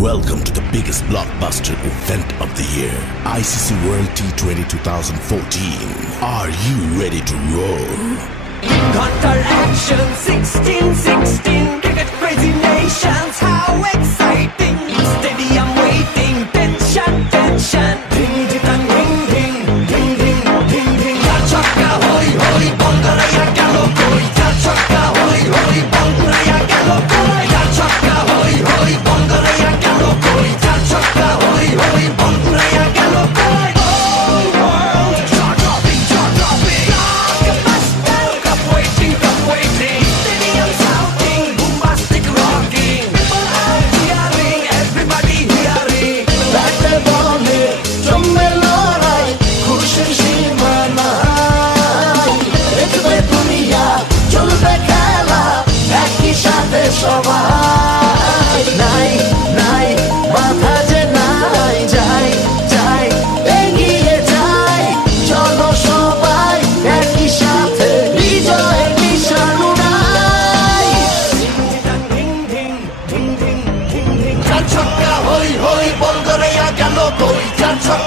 Welcome to the biggest blockbuster event of the year, ICC World T20 2014. Are you ready to roll? Qatar action 16-16, cricket crazy nations, how exciting! Stadium waiting, tension, tension. Ding ding ding ding ding ding ding ding. Char chakka hoi hoi, bongaraya gelo koi. Char chakka hoi hoi, bongaraya gelo koi. Char chakka hoi hoi, bongaraya gelo koi. Char chakka hoi hoi, bongaraya gelo koi. Whole world jaw dropping, jaw dropping. Blockbuster, cup waiting, cup waiting. Stadium shouting, bombastic rocking. People are cheering, everybody hearing. ব্যাটে বলে জমবে লড়াই, খুশির সীমা নাই। দেখবে দুনিয়া, চলবে খেলা, একই সাথে সবাই। নাই নাই মাথা যে নাই, যাই যাই এগিয়ে যাই। চলো সবাই একই সাথে, বিজয় নিশান উড়াই। Ding ding ding ding ding ding. চার ছক্কা হই হই, বল করে গেল কই। চার ছক্কা